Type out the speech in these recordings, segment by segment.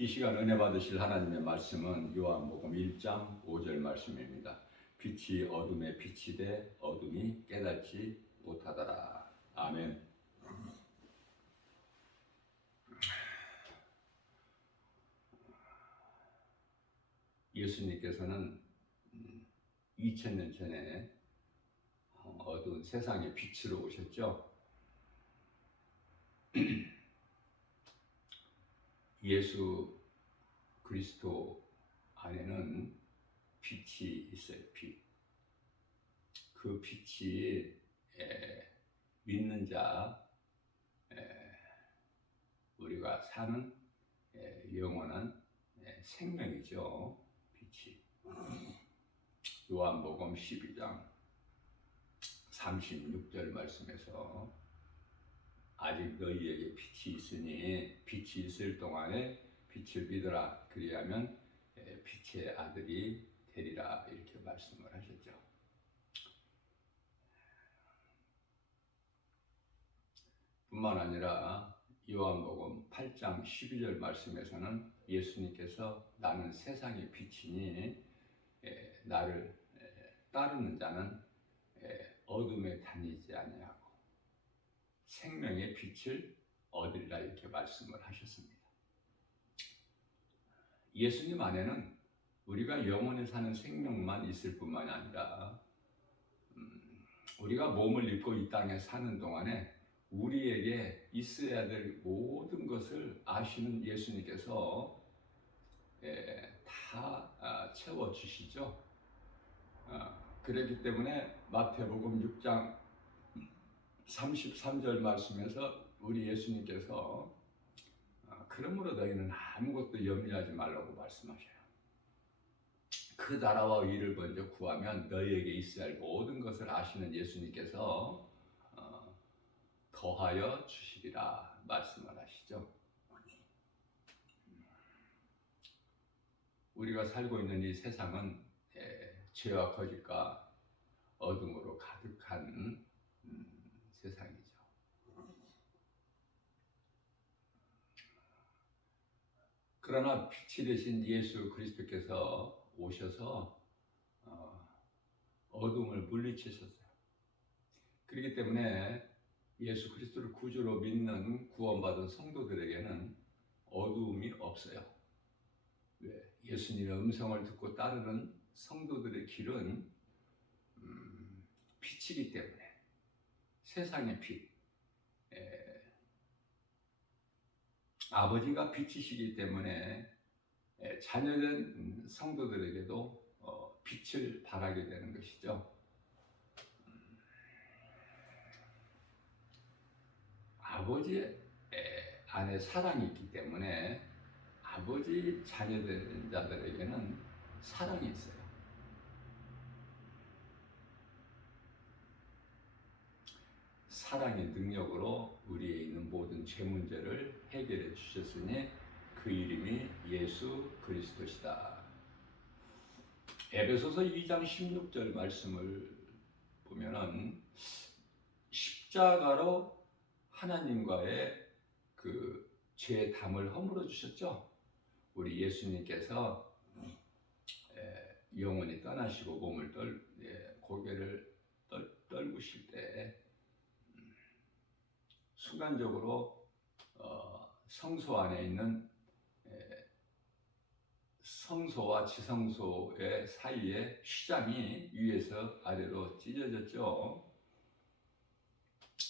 이 시간 은혜 받으실 하나님의 말씀은 요한복음 1장 5절 말씀입니다. 빛이 어둠에 비치되 어둠이 깨닫지 못하더라. 아멘. 예수님께서는 2000년 전에 어두운 세상의 빛으로 오셨죠. 예수 그리스도 안에는 빛이 있어요. 빛. 그 빛이 믿는 자, 우리가 사는 영원한 생명이죠. 빛이. 요한복음 12장 36절 말씀에서 아직 너희에게 빛이 있으니 빛이 있을 동안에 빛을 믿으라. 그리하면 빛의 아들이 되리라. 이렇게 말씀을 하셨죠. 뿐만 아니라 요한복음 8장 12절 말씀에서는 예수님께서 나는 세상의 빛이니 나를 따르는 자는 어둠에 다니지 아니하고 생명의 빛을 얻으리라. 이렇게 말씀을 하셨습니다. 예수님 안에는 우리가 영원히 사는 생명만 있을 뿐만 아니라 우리가 몸을 입고 이 땅에 사는 동안에 우리에게 있어야 될 모든 것을 아시는 예수님께서 다 채워주시죠. 그렇기 때문에 마태복음 6장 33절 말씀에서 우리 예수님께서 그러므로 너희는 아무것도 염려하지 말라고 말씀하셔요. 그 나라와 의를 먼저 구하면 너희에게 있어야 할 모든 것을 아시는 예수님께서 더하여 주시리라 말씀을 하시죠. 우리가 살고 있는 이 세상은 죄와 거짓과 어둠으로 가득한 세상이죠. 그러나 빛이 되신 예수 그리스도께서 오셔서 어둠을 물리치셨어요. 그렇기 때문에 예수 그리스도를 구주로 믿는 구원받은 성도들에게는 어두움이 없어요. 왜? 예수님의 음성을 듣고 따르는 성도들의 길은 빛이기 때문에, 세상의 빛, 아버지가 빛이시기 때문에 자녀된 성도들에게도 빛을 발하게 되는 것이죠. 아버지 안에 사랑이 있기 때문에 아버지 자녀된 자들에게는 사랑이 있어요. 사랑의 능력으로 우리에 있는 모든 죄 문제를 해결해 주셨으니 그 이름이 예수 그리스도시다. 에베소서 2장 16절 말씀을 보면은 십자가로 하나님과의 그 죄의 담을 허물어 주셨죠. 우리 예수님께서 영원히 떠나시고 몸을 고개를 떨구실 때 순간적으로 성소 안에 있는 성소와 지성소의 사이에 휘장이 위에서 아래로 찢어졌죠.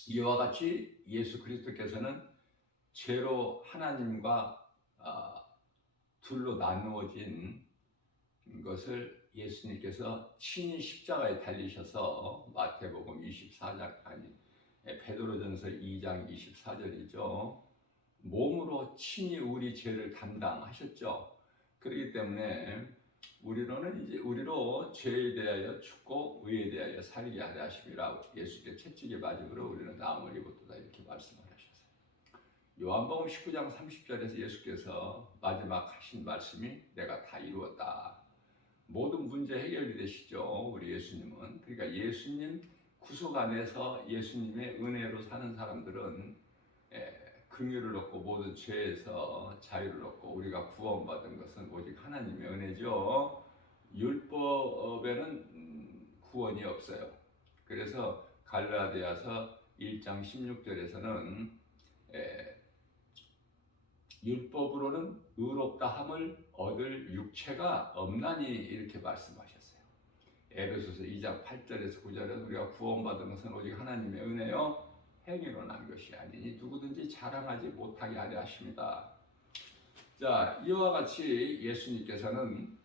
이와 같이 예수 그리스도께서는 죄로 하나님과 둘로 나누어진 것을 예수님께서 친히 십자가에 달리셔서 마태복음 24장 베드로전서 2장 24절이죠. 몸으로 친히 우리 죄를 담당하셨죠. 그렇기 때문에 우리로 죄에 대하여 죽고 의에 대하여 살게 하려 하심이라. 예수께 채찍에 맞음으로 우리는 나음을 입었도다. 이렇게 말씀을 하셨어요. 요한복음 19장 30절에서 예수께서 마지막 하신 말씀이 내가 다 이루었다. 모든 문제 해결이 되시죠. 우리 예수님은. 그러니까 예수님 구속 안에서 예수님의 은혜로 사는 사람들은 긍휼을 얻고 모든 죄에서 자유를 얻고 우리가 구원받은 것은 오직 하나님의 은혜죠. 율법에는 구원이 없어요. 그래서 갈라디아서 1장 16절에서는 율법으로는 의롭다 함을 얻을 육체가 없나니 이렇게 말씀하셨어요. 에베소서 2장 8절에서 9절에 우리가 구원받은 것은 오직 하나님의 은혜요 행위로 난 것이 아니니 누구든지 자랑하지 못하게 하려 하십니다. 자, 이와 같이 예수님께서는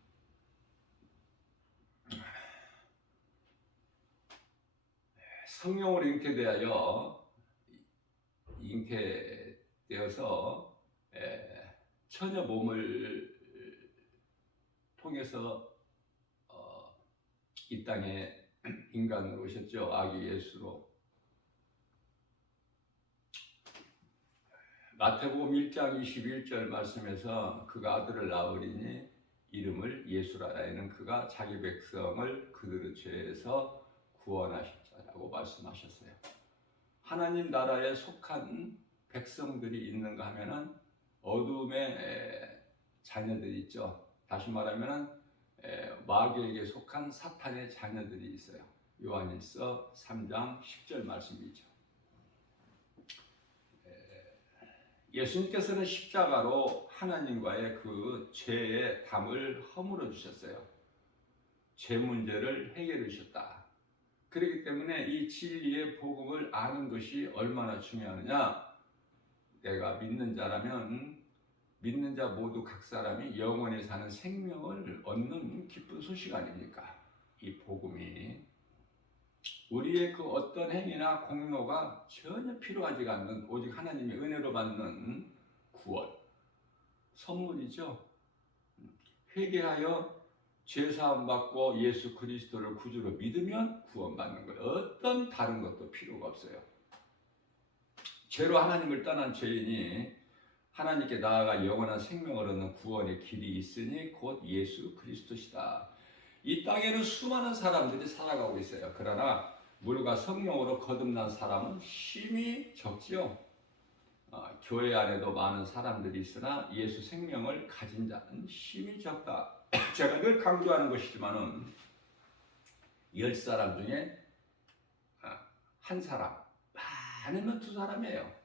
성령으로 잉태되어서 처녀 몸을 통해서 이 땅에 인간으로 오셨죠. 아기 예수로. 마태복음 1장 21절 말씀에서 그가 아들을 낳으리니 이름을 예수라. 하여는 그가 자기 백성을 그들의 죄에서 구원하셨다라고 말씀하셨어요. 하나님 나라에 속한 백성들이 있는가 하면은 어둠의 자녀들이 있죠. 다시 말하면은 마귀에게 속한 사탄의 자녀들이 있어요. 요한일서 3장 10절 말씀이죠. 예수님께서는 십자가로 하나님과의 그 죄의 담을 허물어 주셨어요. 죄 문제를 해결해 주셨다. 그렇기 때문에 이 진리의 복음을 아는 것이 얼마나 중요하느냐. 내가 믿는 자라면 믿는 자 모두 각 사람이 영원히 사는 생명을 얻는 기쁜 소식 아닙니까? 이 복음이 우리의 그 어떤 행위나 공로가 전혀 필요하지 않는 오직 하나님의 은혜로 받는 구원 선물이죠. 회개하여 죄사함 받고 예수 그리스도를 구주로 믿으면 구원받는 거예요. 어떤 다른 것도 필요가 없어요. 죄로 하나님을 떠난 죄인이 하나님께 나아가 영원한 생명을 얻는 구원의 길이 있으니 곧 예수 그리스도시다. 이 땅에는 수많은 사람들이 살아가고 있어요. 그러나 물과 성령으로 거듭난 사람은 심히 적지요. 교회 안에도 많은 사람들이 있으나 예수 생명을 가진 자는 심히 적다. 제가 늘 강조하는 것이지만은 10사람 중에 한 사람, 많으면 2사람이에요.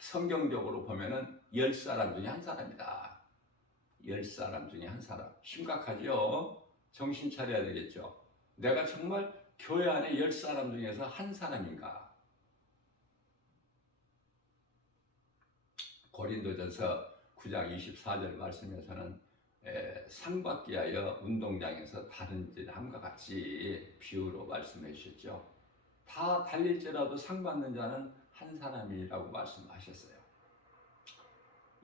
성경적으로 보면은 10사람 중에 한 사람이다. 10사람 중에 한 사람. 심각하죠? 정신 차려야 되겠죠? 내가 정말 교회 안에 10사람 중에서 한 사람인가? 고린도전서 9장 24절 말씀에서는 상 받기 위하여 운동장에서 다른질함과 같이 비유로 말씀해 주셨죠. 다 달릴지라도 상 받는 자는 한 사람이라고 말씀하셨어요.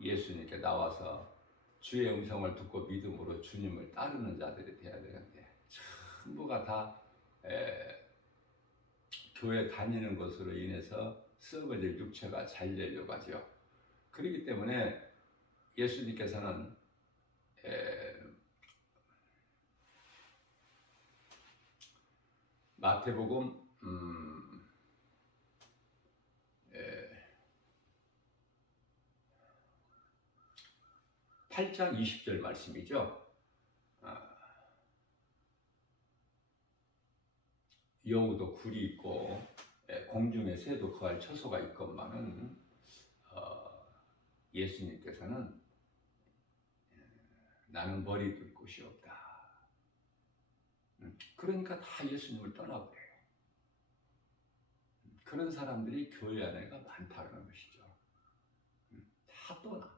예수님께 나와서 주의 음성을 듣고 믿음으로 주님을 따르는 자들이 되어야 되는데 전부가 다 교회 다니는 것으로 인해서 썩어질 육체가 잘 되려고 하죠. 그렇기 때문에 예수님께서는 마태복음 8장 20절 말씀이죠. 여우도 굴이 있고 공중에 새도 거할 처소가 있건만은 예수님께서는 나는 머리 둘 곳이 없다. 그러니까 다 예수님을 떠나버려요. 그런 사람들이 교회 안에가 많다는 것이죠. 다 떠나.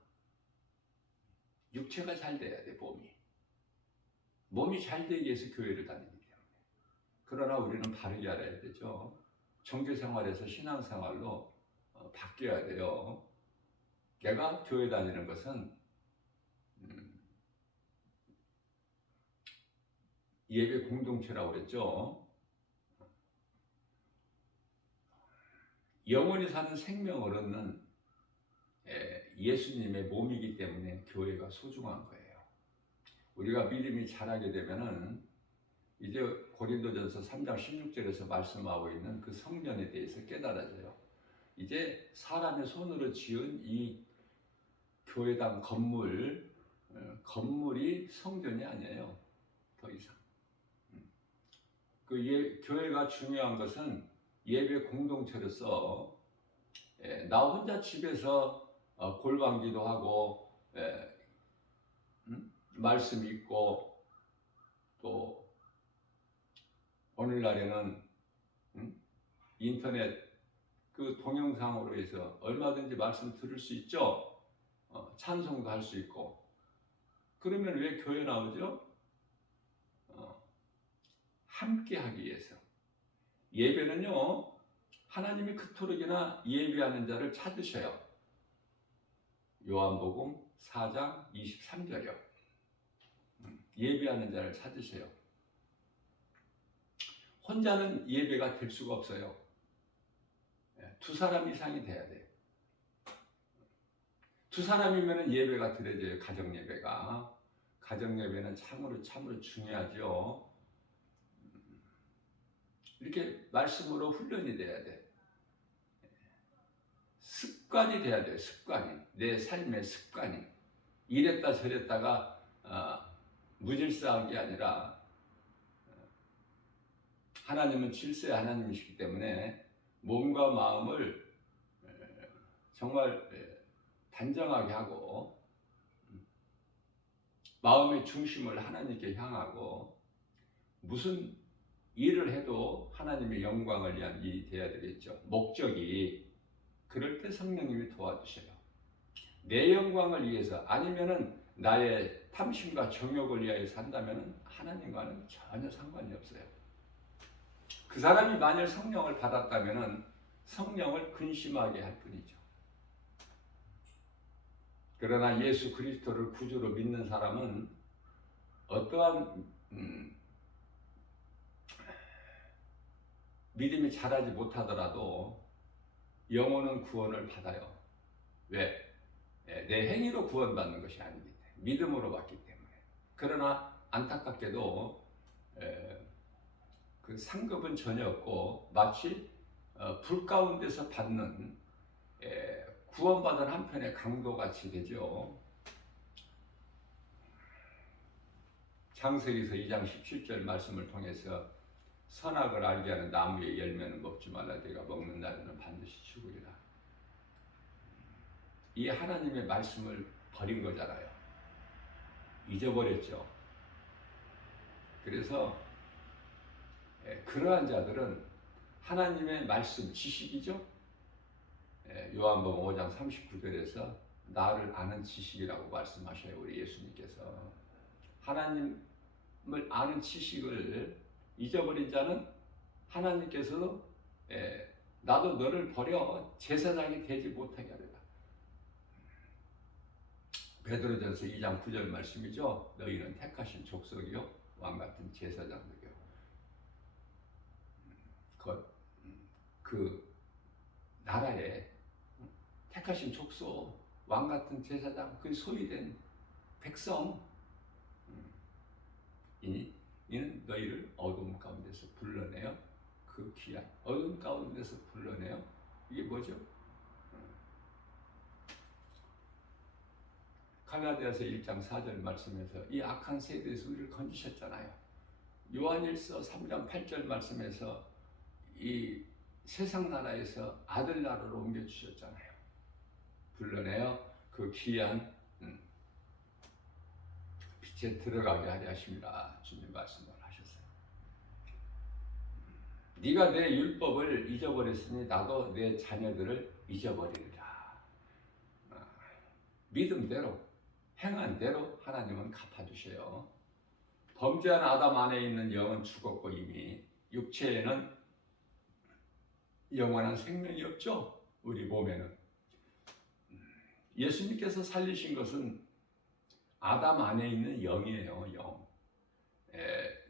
육체가 잘 돼야 돼, 몸이 잘 되기 위해서 교회를 다니기 때문에. 그러나 우리는 바르게 알아야 되죠. 종교생활에서 신앙생활로 바뀌어야 돼요. 내가 교회 다니는 것은 예배 공동체라고 그랬죠. 영원히 사는 생명을 얻는 예수님의 몸이기 때문에 교회가 소중한 거예요. 우리가 믿음이 자라게 되면은 이제 고린도전서 3장 16절에서 말씀하고 있는 그 성전에 대해서 깨달아져요. 이제 사람의 손으로 지은 이 교회당 건물이 성전이 아니에요. 더 이상. 교회가 중요한 것은 예배 공동체로서 나 혼자 집에서 골방기도 하고 말씀 읽고 또 오늘날에는 인터넷 그 동영상으로 해서 얼마든지 말씀 들을 수 있죠. 찬송도 할 수 있고. 그러면 왜 교회 나오죠? 함께 하기 위해서. 예배는요, 하나님이 그토록이나 예배하는 자를 찾으셔요. 요한복음 4장 23절이요. 예배하는 자를 찾으세요. 혼자는 예배가 될 수가 없어요. 두 사람 이상이 돼야 돼요. 두 사람이면 예배가 드려져요. 가정 예배가. 가정 예배는 참으로 중요하죠. 이렇게 말씀으로 훈련이 돼야 돼. 습관이 돼야 돼요. 습관이. 내 삶의 습관이. 이랬다 저랬다가 무질서한 게 아니라 하나님은 질서의 하나님이시기 때문에 몸과 마음을 정말 단정하게 하고 마음의 중심을 하나님께 향하고 무슨 일을 해도 하나님의 영광을 위한 일이 되어야 되겠죠. 목적이. 그럴 때 성령님이 도와주셔요. 내 영광을 위해서 아니면은 나의 탐심과 정욕을 위하여 산다면 하나님과는 전혀 상관이 없어요. 그 사람이 만일 성령을 받았다면 성령을 근심하게 할 뿐이죠. 그러나 예수 그리스도를 구주로 믿는 사람은 어떠한 믿음이 자라지 못하더라도 영혼은 구원을 받아요. 왜? 내 행위로 구원받는 것이 아니기 때문에 믿음으로 받기 때문에. 그러나 안타깝게도 그 상급은 전혀 없고 마치 불 가운데서 받는 구원받은 한편의 강도같이 되죠. 창세기서 2장 17절 말씀을 통해서 선악을 알게 하는 나무의 열매는 먹지 말라. 네가 먹는 날에는 반드시 죽으리라. 이 하나님의 말씀을 버린 거잖아요. 잊어버렸죠. 그래서 그러한 자들은 하나님의 말씀, 지식이죠. 요한복음 5장 39절에서 나를 아는 지식이라고 말씀하셔요. 우리 예수님께서. 하나님을 아는 지식을 잊어버린 자는 하나님께서도 나도 너를 버려 제사장이 되지 못하게 하리라. 베드로전서 2장 9절 말씀이죠. 너희는 택하신 족속이요 왕같은 제사장들이요. 그 나라에 택하신 족속, 왕같은 제사장, 그 소유된 백성, 이는 너희를 어둠 가운데서 불러내어 그 귀한 어둠 가운데서 불러내어 이게 뭐죠? 갈라디아서 1장 4절 말씀에서 이 악한 세대에서 우리를 건지셨잖아요. 요한일서 3장 8절 말씀에서 이 세상 나라에서 아들 나라로 옮겨주셨잖아요. 불러내어 그 귀한 빛에 들어가게 하려 하심이라 주님 말씀을 하셨어요. 네가 내 율법을 잊어버렸으니 나도 내 자녀들을 잊어버리리라. 믿음대로 행한 대로 하나님은 갚아주셔요. 범죄한 아담 안에 있는 영은 죽었고 이미 육체에는 영원한 생명이 없죠. 우리 몸에는. 예수님께서 살리신 것은 아담 안에 있는 영이에요. 영.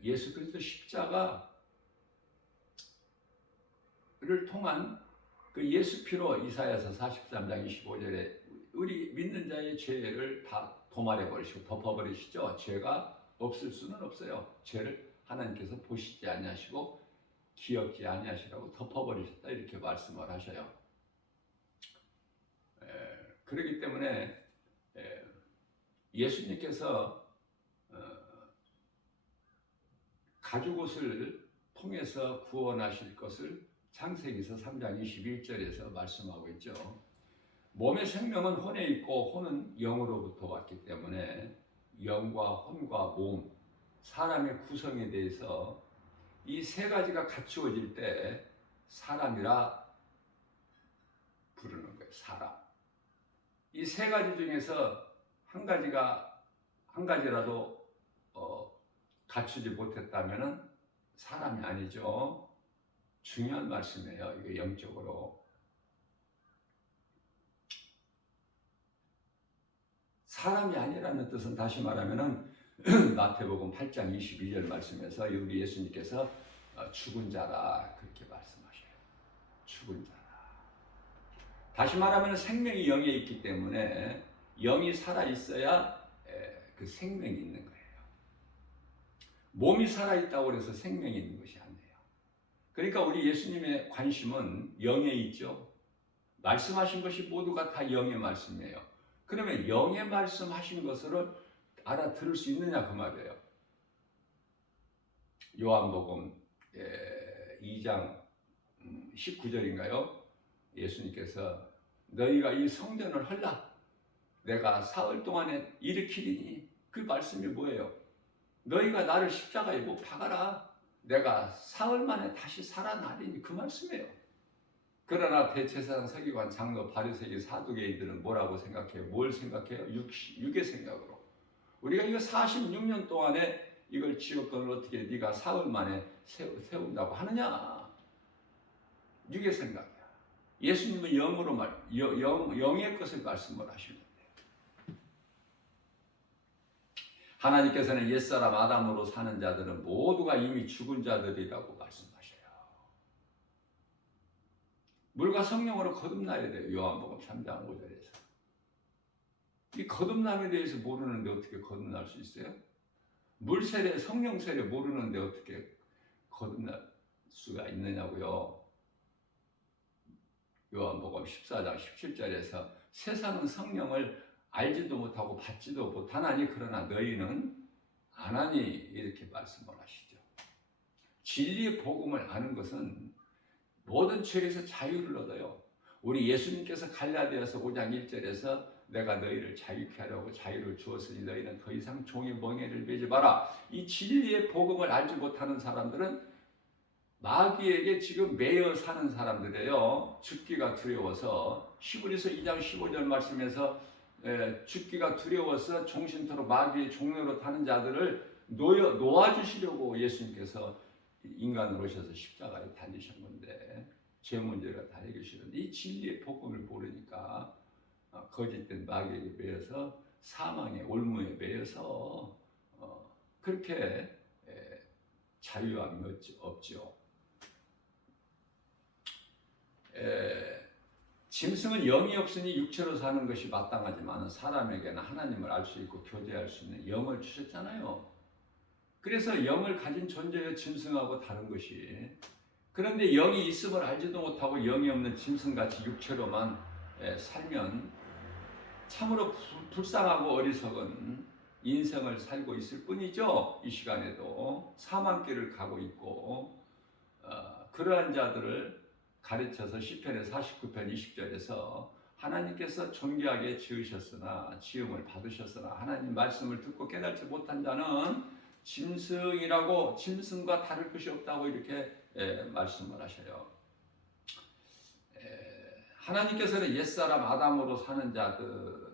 예수 그리스도 십자가를 통한 그 예수 피로 이사야서 43장 25절에 우리 믿는 자의 죄를 다 도말해 버리시고 덮어 버리시죠. 죄가 없을 수는 없어요. 죄를 하나님께서 보시지 아니하시고 기억지 아니하시라고 덮어 버리셨다 이렇게 말씀을 하셔요. 그렇기 때문에 예수님께서 가죽옷을 통해서 구원하실 것을 창세기서 3장 21절에서 말씀하고 있죠. 몸의 생명은 혼에 있고 혼은 영으로부터 왔기 때문에 영과 혼과 몸, 사람의 구성에 대해서 이 세 가지가 갖추어질 때 사람이라 부르는 거예요. 사람. 이 세 가지 중에서 한 가지라도 갖추지 못했다면은 사람이 아니죠. 중요한 말씀이에요. 이게 영적으로. 사람이 아니라는 뜻은 다시 말하면은 마태복음 8장 22절 말씀에서 우리 예수님께서 죽은 자라 그렇게 말씀하셔요. 죽은 자라. 다시 말하면 생명이 영에 있기 때문에 영이 살아 있어야 그 생명이 있는 거예요. 몸이 살아 있다고 해서 생명이 있는 것이 아니에요. 그러니까 우리 예수님의 관심은 영에 있죠. 말씀하신 것이 모두가 다 영의 말씀이에요. 그러면 영의 말씀하신 것을 알아들을 수 있느냐 그 말이에요. 요한복음 2장 19절인가요? 예수님께서 너희가 이 성전을 헐라 내가 사흘 동안에 일으키리니 그 말씀이 뭐예요? 너희가 나를 십자가에 못 박아라 내가 사흘 만에 다시 살아나리니 그 말씀이에요. 그러나 대제사장 서기관 장로 바리새인 사두개인들은 뭐라고 생각해요? 뭘 생각해요? 육의 생각으로. 우리가 이거 46년 동안에 이걸 지었건을 어떻게 네가 사흘 만에 세운다고 하느냐? 육의 생각이야. 예수님은 영으로 영의 것을 말씀을 하시는데 하나님께서는 옛사람 아담으로 사는 자들은 모두가 이미 죽은 자들이라고 말씀하셔요. 물과 성령으로 거듭나야 돼요. 요한복음 3장 5절에서. 이 거듭남에 대해서 모르는데 어떻게 거듭날 수 있어요? 물 세례, 성령 세례 모르는데 어떻게 거듭날 수가 있느냐고요. 요한복음 14장 17절에서 세상은 성령을 알지도 못하고 받지도 못하나니 그러나 너희는 아나니 이렇게 말씀을 하시죠. 진리의 복음을 아는 것은 모든 죄에서 자유를 얻어요. 우리 예수님께서 갈라디아서 5장 1절에서 내가 너희를 자유케 하려고 자유를 주었으니 너희는 더 이상 종의 멍에를 매지 마라. 이 진리의 복음을 알지 못하는 사람들은 마귀에게 지금 매여 사는 사람들이에요. 죽기가 두려워서 히브리서 2장 15절 말씀에서 죽기가 두려워서 종신토록 마귀의 종로로 타는 자들을 놓아주시려고 예수님께서 인간으로 오셔서 십자가에 달리신 건데 죄 문제가 다 해결시는데 이 진리의 복음을 모르니까 거짓된 마귀에게 매여서 사망의 올무에 매여서 그렇게 자유함이 없죠. 짐승은 영이 없으니 육체로 사는 것이 마땅하지만 사람에게는 하나님을 알 수 있고 교제할 수 있는 영을 주셨잖아요. 그래서 영을 가진 존재의 짐승하고 다른 것이 그런데 영이 있음을 알지도 못하고 영이 없는 짐승같이 육체로만 살면 참으로 불쌍하고 어리석은 인생을 살고 있을 뿐이죠. 이 시간에도 사망길을 가고 있고 그러한 자들을 가르쳐서 시편의 49편 20절에서 하나님께서 존귀하게 지으셨으나 지음을 받으셨으나 하나님 말씀을 듣고 깨닫지 못한 자는 짐승이라고 짐승과 다를 것이 없다고 이렇게 말씀을 하셔요. 하나님께서는 옛사람 아담으로 사는 자들은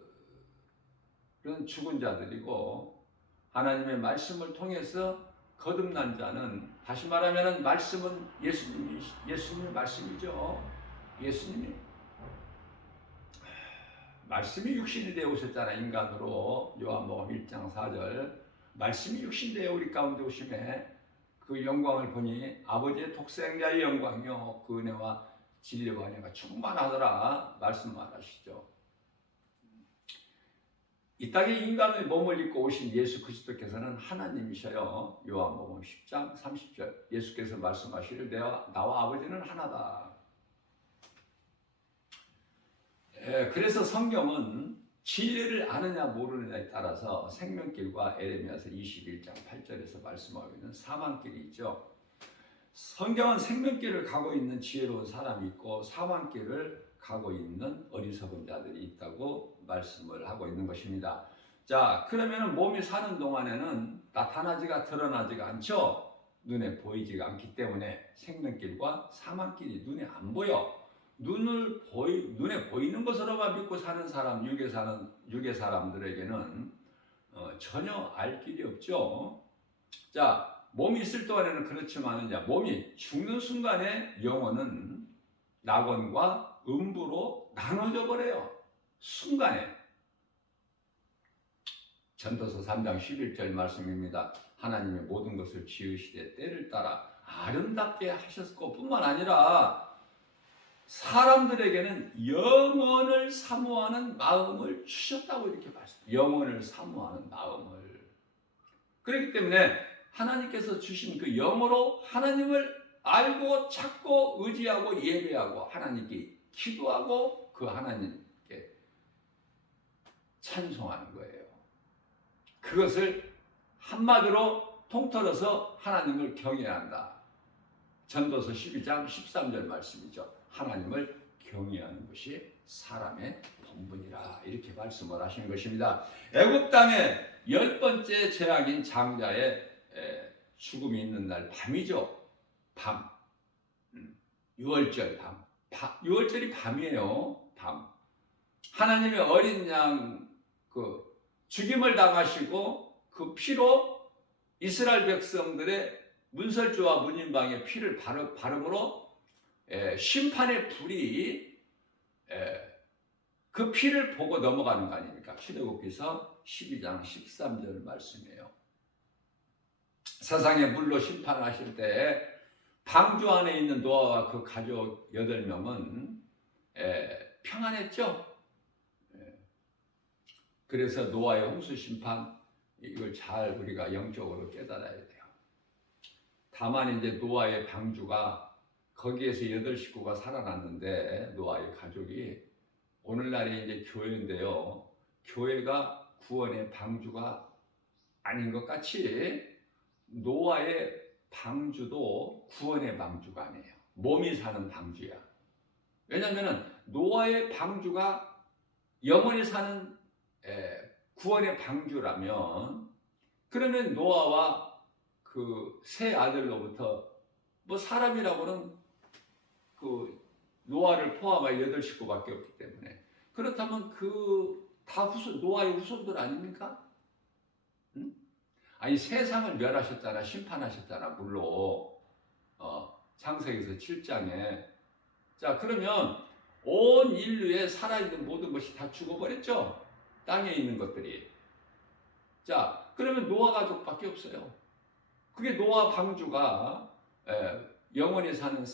죽은 자들이고 하나님의 말씀을 통해서 거듭난 자는 다시 말하면 말씀은 예수님의 말씀이죠. 예수님이 말씀이 육신이 되어 오셨잖아. 인간으로 요한복음 1장 4절 말씀이 육신 되어 우리 가운데 오심에 그 영광을 보니 아버지의 독생자의 영광이요 그 은혜와 진리와 은혜가 충만하더라 말씀하시죠. 이 땅에 인간의 몸을 입고 오신 예수 그리스도께서는 하나님이셔요. 요한복음 10장 30절 예수께서 말씀하시길 나와 아버지는 하나다. 그래서 성경은 진리를 아느냐 모르느냐에 따라서 생명길과 에레미야서 21장 8절에서 말씀하고 있는 사망길이 있죠. 성경은 생명길을 가고 있는 지혜로운 사람이 있고 사망길을 가고 있는 어리석은 자들이 있다고 말씀을 하고 있는 것입니다. 자, 그러면 몸이 사는 동안에는 나타나지가 드러나지가 않죠. 눈에 보이지가 않기 때문에 생명길과 사망길이 눈에 안 보여. 눈에 보이는 것으로만 믿고 사는 사람, 육의 사람들에게는 전혀 알 길이 없죠. 자, 몸이 있을 동안에는 그렇지만 몸이 죽는 순간에 영혼은 낙원과 음부로 나눠져 버려요. 순간에. 전도서 3장 11절 말씀입니다. 하나님의 모든 것을 지으시되 때를 따라 아름답게 하셨을 것뿐만 아니라 사람들에게는 영원을 사모하는 마음을 주셨다고 이렇게 말씀해요. 영원을 사모하는 마음을. 그렇기 때문에 하나님께서 주신 그 영으로 하나님을 알고 찾고 의지하고 예배하고 하나님께 기도하고 그 하나님께 찬송하는 거예요. 그것을 한마디로 통틀어서 하나님을 경외한다. 전도서 12장 13절 말씀이죠. 하나님을 경외하는 것이 사람의 본분이라 이렇게 말씀을 하시는 것입니다. 애굽 땅의 10번째 재앙인 장자의 죽음이 있는 날 밤이죠. 밤. 6월절 밤. 6월절이 밤이에요. 밤. 하나님의 어린 양 죽임을 당하시고 그 피로 이스라엘 백성들의 문설주와 문인방의 피를 바름으로 심판의 불이 그 피를 보고 넘어가는 거 아닙니까? 출애굽기서 12장 13절 말씀이에요. 세상의 물로 심판하실 때 방주 안에 있는 노아와 그 가족 8명은 평안했죠. 그래서 노아의 홍수 심판 이걸 잘 우리가 영적으로 깨달아야 돼요. 다만 이제 노아의 방주가 거기에서 8식구가 살아났는데 노아의 가족이 오늘날이 이제 교회인데요. 교회가 구원의 방주가 아닌 것 같이 노아의 방주도 구원의 방주가 아니에요. 몸이 사는 방주야. 왜냐하면 노아의 방주가 영원히 사는 구원의 방주라면 그러면 노아와 그 세 아들로부터 뭐 사람이라고는 그 노아를 포함한 8식구밖에 없기 때문에 그렇다면 그 다 노아의 후손들 아닙니까? 응? 아니 세상을 멸하셨잖아. 심판하셨잖아. 물로 창세기에서 7장에 자 그러면 온 인류에 살아있는 모든 것이 다 죽어버렸죠. 땅에 있는 것들이. 자 그러면 노아 가족밖에 없어요. 그게 노아 방주가 영원히 사는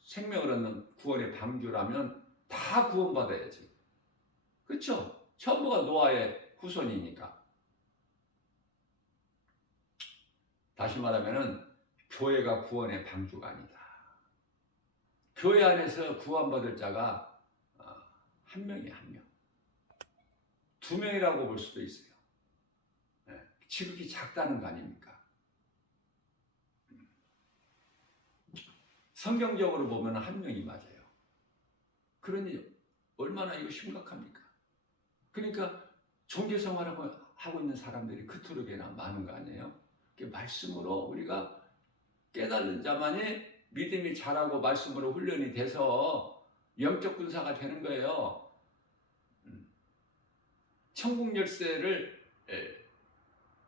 생명을 얻는 구원의 방주라면 다 구원받아야지. 그렇죠? 전부가 노아의 후손이니까. 다시 말하면 교회가 구원의 방주가 아니다. 교회 안에서 구원받을 자가 한 명이 한 명. 2명이라고 볼 수도 있어요. 지극히 작다는 거 아닙니까? 성경적으로 보면 한 명이 맞아요. 그러니 얼마나 이거 심각합니까? 그러니까 종교 생활을 하고 있는 사람들이 그토록이나 많은 거 아니에요? 말씀으로 우리가 깨달은 자만이 믿음이 자라고 말씀으로 훈련이 돼서 영적 군사가 되는 거예요. 천국 열쇠를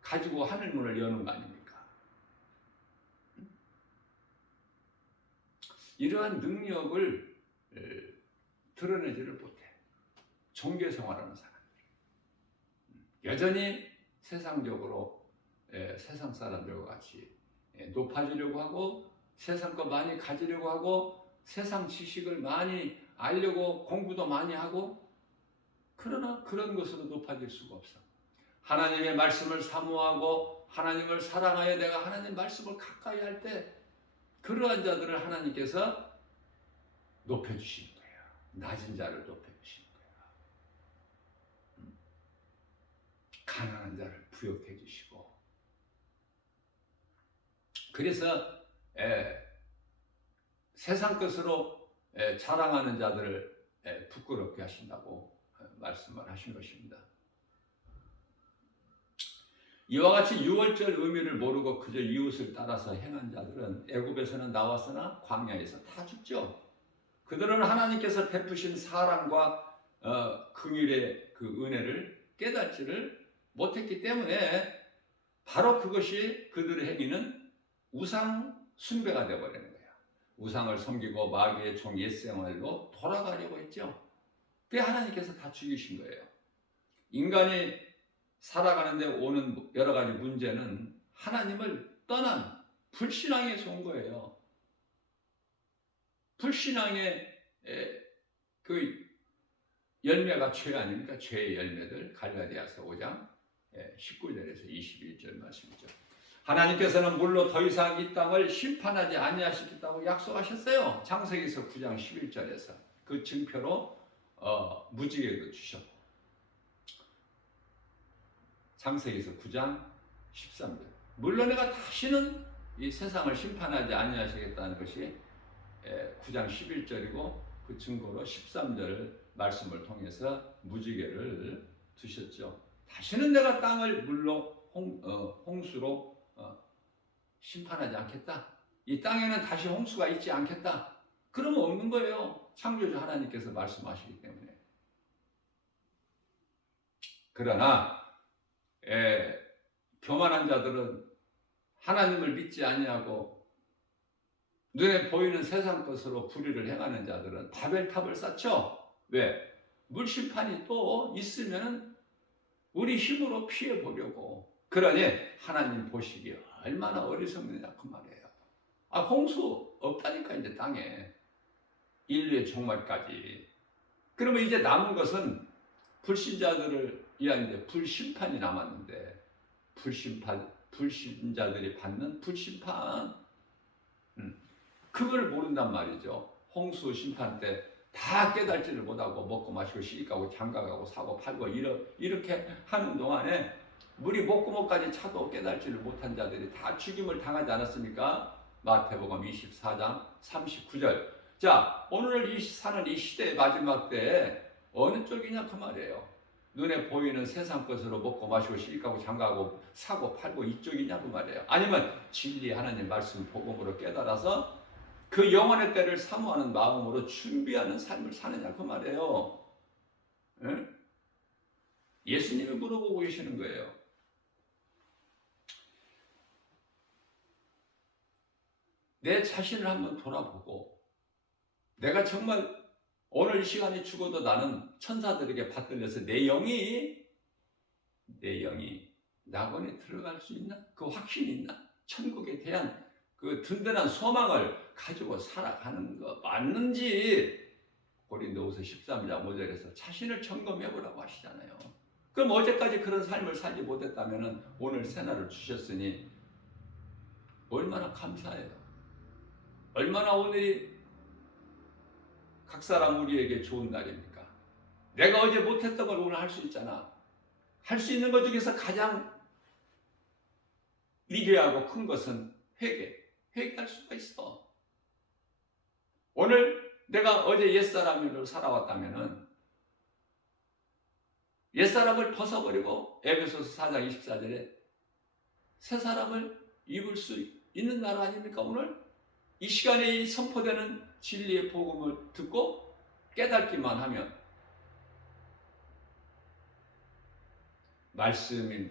가지고 하늘 문을 여는 거 아닙니까? 이러한 능력을 드러내지를 못해. 종교 생활하는 사람들. 여전히 세상적으로 세상 사람들과 같이 높아지려고 하고 세상 거 많이 가지려고 하고 세상 지식을 많이 알려고 공부도 많이 하고 그러나 그런 것으로 높아질 수가 없어. 하나님의 말씀을 사모하고 하나님을 사랑하여 내가 하나님 말씀을 가까이 할 때 그러한 자들을 하나님께서 높여주시는 거예요. 낮은 자를 높여주시는 거야. 가난한 자를 부욕해 주시고. 그래서 세상 것으로 자랑하는 자들을 부끄럽게 하신다고 말씀을 하신 것입니다. 이와 같이 유월절 의미를 모르고 그저 이웃을 따라서 행한 자들은 애굽에서는 나왔으나 광야에서 다 죽죠. 그들은 하나님께서 베푸신 사랑과 긍휼의 그 은혜를 깨닫지를 못했기 때문에 바로 그것이 그들의 행위는 우상 숭배가 되어버리는 거예요. 우상을 섬기고 마귀의 종 옛생활로 돌아가려고 했죠. 그게 하나님께서 다 죽이신 거예요. 인간이 살아가는데 오는 여러 가지 문제는 하나님을 떠난 불신앙에서 온 거예요. 불신앙의 그 열매가 죄 아닙니까? 죄의 열매들. 갈라디아서 5장 19절에서 21절 말씀이죠. 하나님께서는 물로 더 이상 이 땅을 심판하지 아니하시겠다고 약속하셨어요. 창세기서 9장 11절에서 그 증표로 무지개도 주셨고, 창세기서 9장 13절 물론 내가 다시는 이 세상을 심판하지 아니하시겠다는 것이 9장 11절이고 그 증거로 13절 말씀을 통해서 무지개를 두셨죠. 다시는 내가 땅을 물로 홍수로 심판하지 않겠다. 이 땅에는 다시 홍수가 있지 않겠다. 그러면 없는 거예요. 창조주 하나님께서 말씀하시기 때문에. 그러나 교만한 자들은 하나님을 믿지 아니하고 눈에 보이는 세상 것으로 불의를 행하는 자들은 바벨탑을 쌓죠. 왜? 물심판이 또 있으면 우리 힘으로 피해 보려고. 그러니 하나님 보시기에 얼마나 어리석느냐 그 말이에요. 홍수 없다니까 이제 땅에 인류의 종말까지. 그러면 이제 남은 것은 불신자들을 위한 이제 불심판이 남았는데, 불신자들이 받는 불심판, 그걸 모른단 말이죠. 홍수 심판 때 다 깨달지를 못하고 먹고 마시고 시집가고 장가가고 사고 팔고 이렇게 하는 동안에 물이 목구멍까지 차도 깨달지를 못한 자들이 다 죽임을 당하지 않았습니까? 마태복음 24장 39절. 자, 오늘 사는 이 시대의 마지막 때에 어느 쪽이냐 그 말이에요. 눈에 보이는 세상 것으로 먹고 마시고 시집가고 장가가고 사고 팔고 이쪽이냐 그 말이에요. 아니면 진리 하나님 말씀 복음으로 깨달아서 그 영원의 때를 사모하는 마음으로 준비하는 삶을 사느냐 그 말이에요. 예? 예수님이 물어보고 계시는 거예요. 내 자신을 한번 돌아보고, 내가 정말 오늘 이 시간에 죽어도 나는 천사들에게 받들려서 내 영이 낙원에 들어갈 수 있나? 그 확신이 있나? 천국에 대한 그 든든한 소망을 가지고 살아가는 거 맞는지 고린도후서 13장 5절에서 자신을 점검해 보라고 하시잖아요. 그럼 어제까지 그런 삶을 살지 못했다면 오늘 새날을 주셨으니 얼마나 감사해요. 얼마나 오늘이 각 사람 우리에게 좋은 날입니까? 내가 어제 못했던 걸 오늘 할 수 있잖아. 할 수 있는 것 중에서 가장 위대하고 큰 것은 회개할 수가 있어. 오늘 내가 어제 옛사람으로 살아왔다면 옛사람을 벗어버리고 에베소서 4장 24절에 새 사람을 입을 수 있는 날 아닙니까? 오늘 이 시간에 선포되는 진리의 복음을 듣고 깨닫기만 하면 말씀이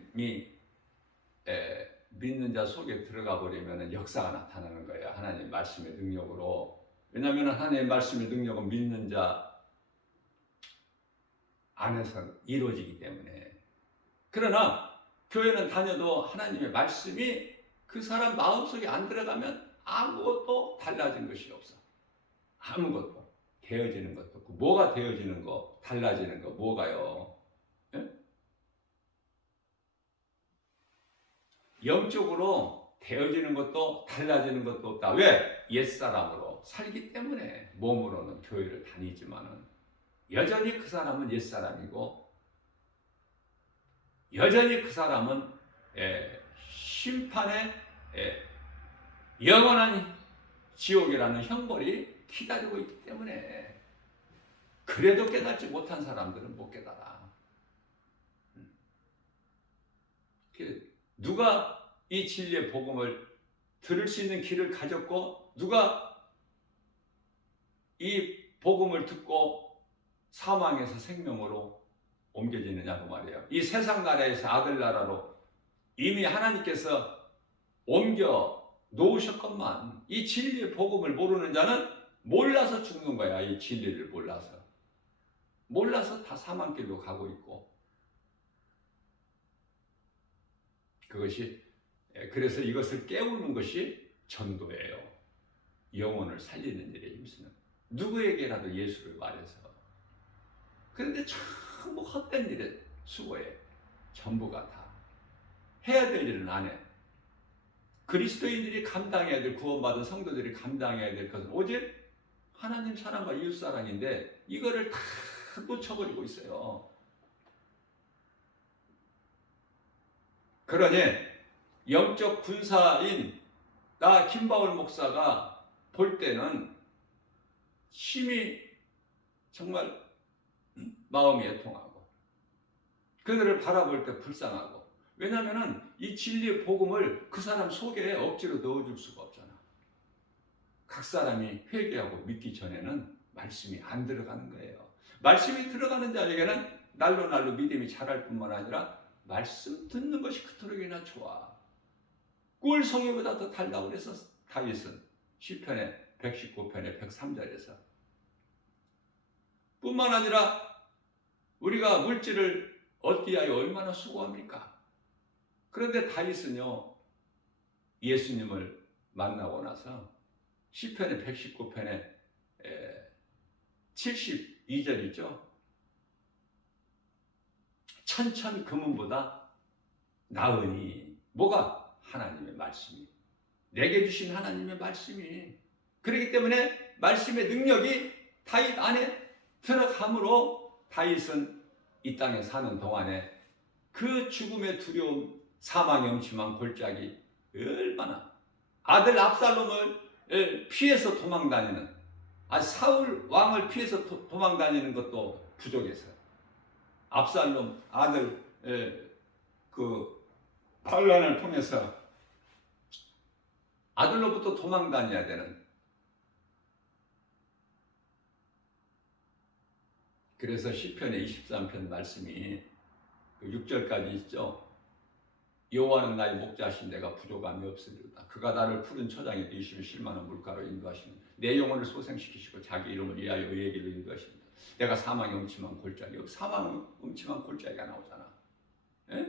믿는 자 속에 들어가 버리면 역사가 나타나는 거예요. 하나님 말씀의 능력으로. 왜냐하면 하나님의 말씀의 능력은 믿는 자 안에서 이루어지기 때문에. 그러나 교회는 다녀도 하나님의 말씀이 그 사람 마음속에 안 들어가면 아무것도 달라진 것이 없어. 아무것도. 되어지는 것도 없고. 뭐가 되어지는 거, 달라지는 거, 뭐가요? 예? 영적으로 되어지는 것도 달라지는 것도 없다. 왜? 옛사람으로. 믿음으로 살기 때문에 몸으로는 교회를 다니지만은 여전히 그 사람은 옛사람이고 여전히 그 사람은 심판의 영원한 지옥이라는 형벌이 기다리고 있기 때문에 그래도 깨닫지 못한 사람들은 못 깨달아. 누가 이 진리의 복음을 들을 수 있는 길을 가졌고 누가 이 복음을 듣고 사망에서 생명으로 옮겨지느냐고 말이에요. 이 세상 나라에서 아들 나라로 이미 하나님께서 옮겨 놓으셨건만 이 진리의 복음을 모르는 자는 몰라서 죽는 거야. 이 진리를 몰라서 다 사망길로 가고 있고, 그것이 그래서 이것을 깨우는 것이 전도예요. 영혼을 살리는 일에 힘쓰는 누구에게라도 예수를 말해서. 그런데 전부 헛된 일에 수고해. 전부가 다 해야 될 일은 안 해. 그리스도인들이 감당해야 될, 구원받은 성도들이 감당해야 될 것은 오직 하나님 사랑과 이웃 사랑인데 이거를 다 놓쳐버리고 있어요. 그러니 영적 군사인 나 김바울 목사가 볼 때는 심히 정말 마음이 애통하고 그들을 바라볼 때 불쌍하고, 왜냐하면 이 진리의 복음을 그 사람 속에 억지로 넣어줄 수가 없잖아. 각 사람이 회개하고 믿기 전에는 말씀이 안 들어가는 거예요. 말씀이 들어가는 자에게는 날로 믿음이 자랄 뿐만 아니라 말씀 듣는 것이 그토록이나 좋아. 꿀송이보다 더 달다고 그래서 다윗은 시편의 119편의 103절에서 뿐만 아니라 우리가 물질을 얻기 위하여 얼마나 수고합니까? 그런데 다윗은요, 예수님을 만나고 나서 시편의 119편의 72절이죠. 천천 금은보다 나으니 뭐가? 하나님의 말씀이, 내게 주신 하나님의 말씀이. 그렇기 때문에 말씀의 능력이 다윗 안에 들어감으로 다윗은 이 땅에 사는 동안에 그 죽음의 두려움, 사망의 음침한 골짜기, 얼마나 아들 압살롬을 피해서 도망다니는, 사울 왕을 피해서 도망다니는 것도 부족해서 압살롬 아들 그 반란을 통해서 아들로부터 도망다녀야 되는, 그래서 시편의 23편 말씀이 6절까지 있죠. 여호와는 나의 목자신 내가 부족함이 없으리로다. 그가 나를 푸른 초장에 이시며 실만한 물가로 인도하시며 내 영혼을 소생시키시고 자기 이름을 위하여 의의 길로 인도하십니다. 내가 사망의 음침한 골짜기, 사망의 음침한 골짜기가 나오잖아. 에?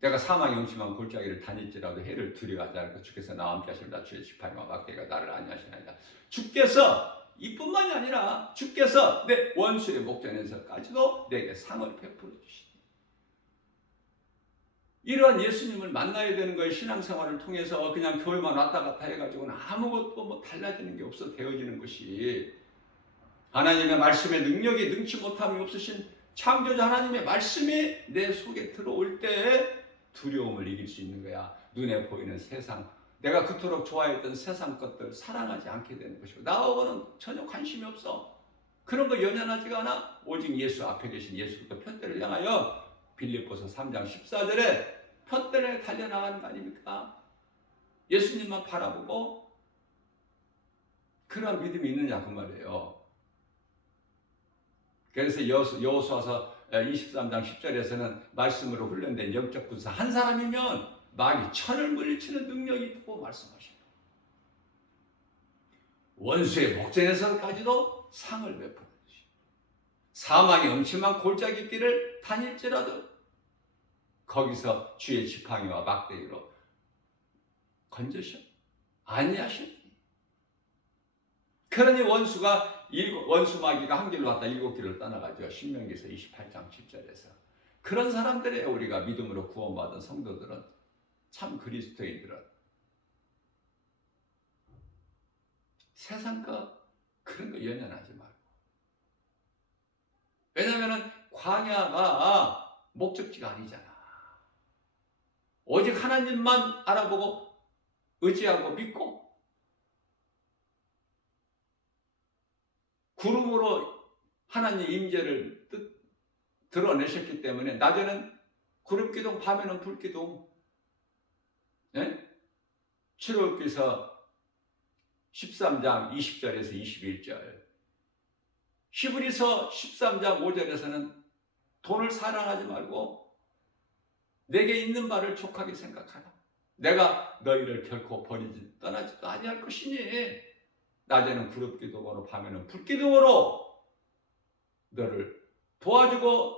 내가 사망의 음침한 골짜기를 다닐지라도 해를 두려워하지 않고 주께서 나와 함께 하십니다. 주의 지팡이와 막대가 나를 안위하시나이다. 주께서 이뿐만이 아니라 주께서 내 원수의 목전에서까지도 내게 상을 베풀어 주시니, 이러한 예수님을 만나야 되는 거예요. 신앙생활을 통해서 그냥 교회만 왔다 갔다 해가지고는 아무것도 뭐 달라지는 게 없어 되어지는 것이, 하나님의 말씀의 능력이 능치 못함이 없으신 창조자 하나님의 말씀이 내 속에 들어올 때 두려움을 이길 수 있는 거야. 눈에 보이는 세상, 내가 그토록 좋아했던 세상 것들 사랑하지 않게 되는 것이고, 나하고는 전혀 관심이 없어. 그런 거 연연하지가 않아. 오직 예수 앞에 계신 예수부터 편대를 향하여 빌립보서 3장 14절에 편대를 달려나가는 거 아닙니까? 예수님만 바라보고 그런 믿음이 있느냐 그 말이에요. 그래서 여호수아서 23장 10절에서는 말씀으로 훈련된 영적 군사 한 사람이면 마귀 천을 물리치는 능력이 있다고 말씀하십니다. 원수의 목전에서까지도 상을 베푸는 것이, 사망의 음침한 골짜기 길을 다닐지라도 거기서 주의 지팡이와 막대기로 건져셔 안위하셨니. 그러니 원수 마귀가 한 길로 왔다 일곱 길을 떠나가죠. 신명기서 28장 10절에서. 그런 사람들이에요. 우리가 믿음으로 구원받은 성도들은, 참 그리스도인들은. 세상 그런 거 연연하지 말고. 왜냐하면 광야가 목적지가 아니잖아. 오직 하나님만 알아보고 의지하고 믿고 구름으로 하나님 임재를 드러내셨기 때문에 낮에는 구름기둥, 밤에는 불기둥. 네? 출애굽기서 13장 20절에서 21절, 히브리서 13장 5절에서는 돈을 사랑하지 말고 내게 있는 바를 족하게 생각하라. 내가 너희를 결코 떠나지도 아니할 것이니 낮에는 구름기둥으로 밤에는 불기둥으로 너를 도와주고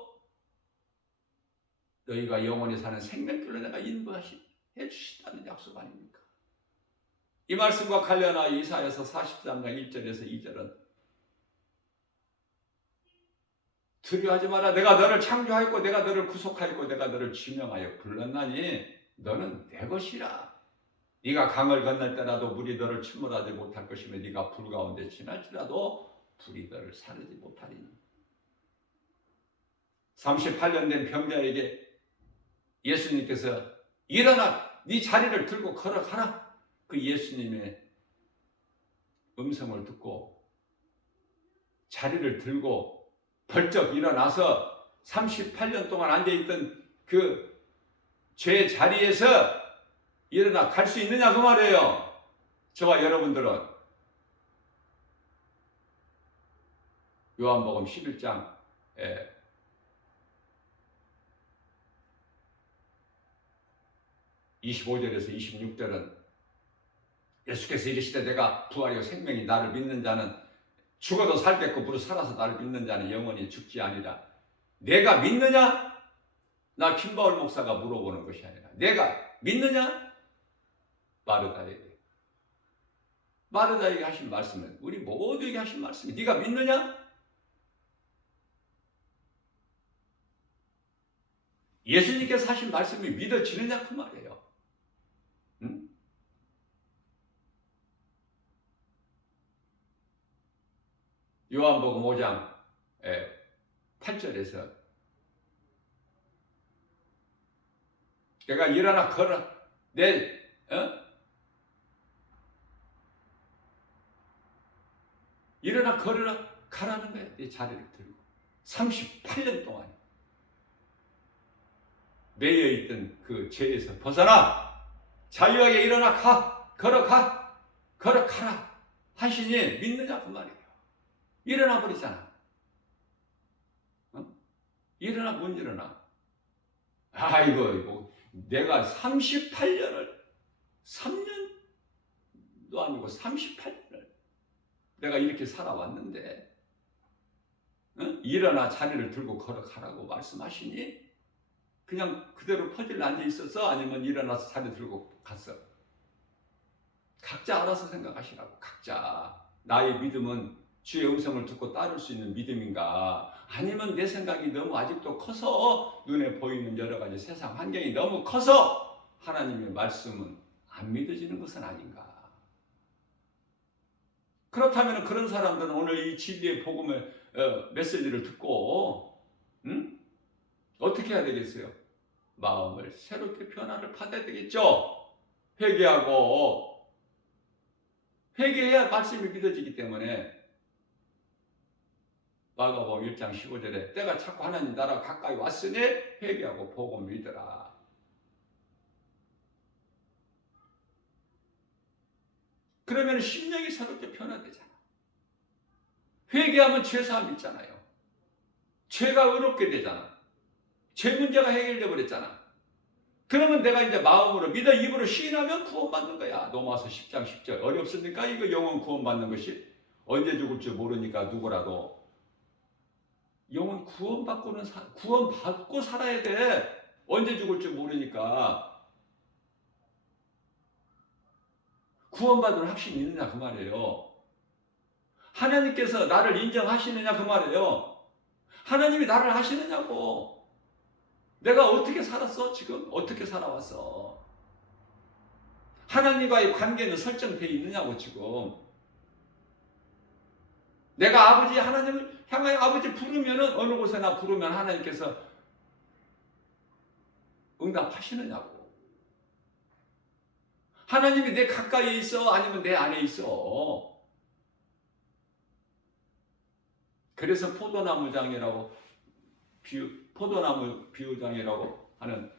너희가 영원히 사는 생명길로 내가 인도해 주신다는 약속 아닙니까? 이 말씀과 관련하여 이사야서 43장 1절에서 2절은 두려워하지 마라. 내가 너를 창조하였고 내가 너를 구속하였고 내가 너를 지명하여 불렀나니 너는 내 것이라. 네가 강을 건널 때라도 물이 너를 침몰하지 못할 것이며 네가 불 가운데 지날지라도 불이 너를 사르지 못하리니. 38년 된 병자에게 예수님께서 일어나 네 자리를 들고 걸어가라. 그 예수님의 음성을 듣고 자리를 들고 벌쩍 일어나서 38년 동안 앉아있던 그 죄 자리에서 일어나 갈 수 있느냐 그 말이에요. 저와 여러분들은 요한복음 11장 25절에서 26절은 예수께서 이르시되 내가 부활이요 생명이 나를 믿는 자는 죽어도 살겠고 무릇 살아서 나를 믿는 자는 영원히 죽지 아니라. 내가 믿느냐? 나 김바울 목사가 물어보는 것이 아니라 내가 믿느냐? 마르다에게 하신 말씀은 우리 모두에게 하신 말씀이 네가 믿느냐? 예수님께서 하신 말씀이 믿어지느냐 그 말이에요. 응? 요한복음 5장 8절에서 내가 일어나 걸어 일어나 걸으라 가라는 거야. 내 자리를 들고 38년 동안 매여있던 그 죄에서 벗어나 자유하게 일어나 걸어가라 하시니 믿느냐 그 말이에요. 일어나 버리잖아. 일어나 못 일어나. 아이고 내가 38년을 3년도 아니고 38년을 내가 이렇게 살아왔는데 일어나 자리를 들고 걸어가라고 말씀하시니 그냥 그대로 퍼질러 앉아 있어서 아니면 일어나서 자리 들고 갔어. 각자 알아서 생각하시라고. 각자 나의 믿음은 주의 음성을 듣고 따를 수 있는 믿음인가, 아니면 내 생각이 너무 아직도 커서 눈에 보이는 여러 가지 세상 환경이 너무 커서 하나님의 말씀은 안 믿어지는 것은 아닌가. 그렇다면 그런 사람들은 오늘 이 진리의 복음의 메시지를 듣고 어떻게 해야 되겠어요? 마음을 새롭게 변화를 받아야 되겠죠. 회개해야 말씀이 믿어지기 때문에 마가복음 1장 15절에 때가 자꾸 하나님 나라 가까이 왔으니 회개하고 복음을 믿으라. 그러면 심령이 새롭게 변화되잖아. 회개하면 죄사함 있잖아요. 죄가 의롭게 되잖아. 죄 문제가 해결돼 버렸잖아. 그러면 내가 이제 마음으로 믿어 입으로 시인하면 구원받는 거야. 로마서 10장 10절. 어렵습니까? 이거 영원 구원받는 것이. 언제 죽을 줄 모르니까 누구라도 영원 구원받고 살아야 돼. 언제 죽을 줄 모르니까. 구원받을 확신이 있느냐 그 말이에요. 하나님께서 나를 인정하시느냐 그 말이에요. 하나님이 나를 아시느냐고. 내가 어떻게 살았어? 지금 어떻게 살아왔어? 하나님과의 관계는 설정되어 있느냐고 지금. 내가 아버지 하나님을 향하여 아버지 부르면은 어느 곳에나 부르면 하나님께서 응답하시느냐고. 하나님이 내 가까이에 있어 아니면 내 안에 있어. 그래서 포도나무 비유장이라고 하는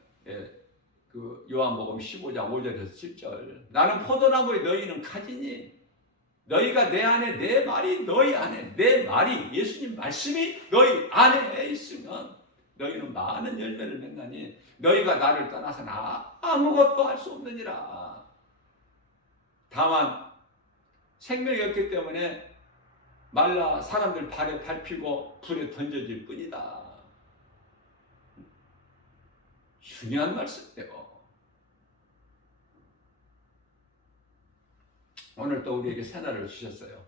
그 요한복음 15장 5절에서 7절. 나는 포도나무에 너희는 가지니 너희가 내 안에 내 말이 너희 안에 내 말이 예수님 말씀이 너희 안에 있으면 너희는 많은 열매를 맺나니 너희가 나를 떠나서 아무것도 할 수 없느니라. 다만 생명이 없기 때문에 말라 사람들 발에 밟히고 불에 던져질 뿐이다. 중요한 말씀이에요. 오늘 또 우리에게 새날을 주셨어요.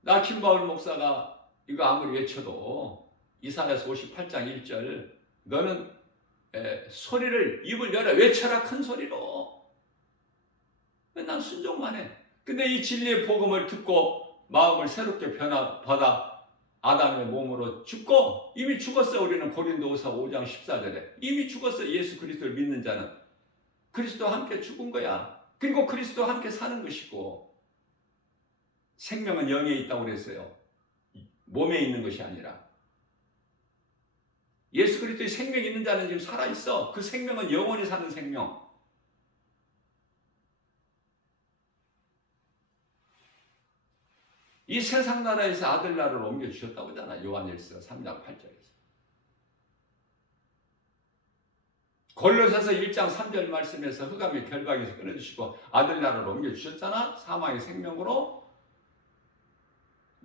나 김바울 목사가 이거 아무리 외쳐도 이사야서 58장 1절 너는 소리를 입을 열어 외쳐라 큰 소리로. 난 순종만 해. 근데 이 진리의 복음을 듣고 마음을 새롭게 변화받아 아담의 몸으로 죽고 이미 죽었어. 우리는 고린도후서 5장 14절에 이미 죽었어. 예수 그리스도를 믿는 자는 그리스도와 함께 죽은 거야. 그리고 그리스도와 함께 사는 것이고 생명은 영에 있다고 그랬어요. 몸에 있는 것이 아니라. 예수 그리스도의 생명이 있는 자는 지금 살아있어. 그 생명은 영원히 사는 생명. 이 세상 나라에서 아들 나라를 옮겨주셨다고 하잖아. 요한일서 3장 8절에서. 골로새서 1장 3절 말씀에서 흑암의 결박에서 끊어주시고 아들 나라를 옮겨주셨잖아. 사망의 생명으로.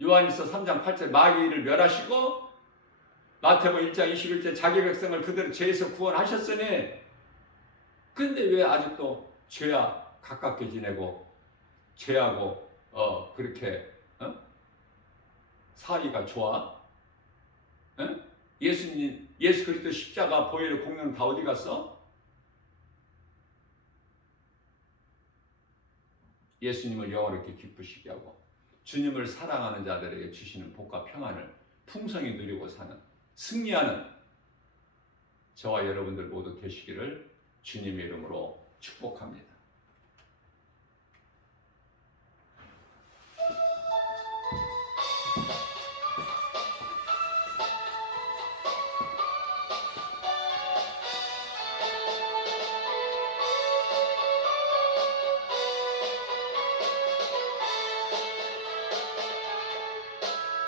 요한일서 3장 8절 마귀를 멸하시고 마태복음 1장 21절 자기 백성을 그대로 죄에서 구원하셨으니 근데 왜 아직도 죄와 가깝게 지내고 죄하고 그렇게 사이가 좋아? 예수 그리스도 십자가 보혈의 공로는 다 어디 갔어? 예수님을 영원하게 기쁘시게 하고 주님을 사랑하는 자들에게 주시는 복과 평안을 풍성히 누리고 사는 승리하는 저와 여러분들 모두 되시기를 주님의 이름으로 축복합니다.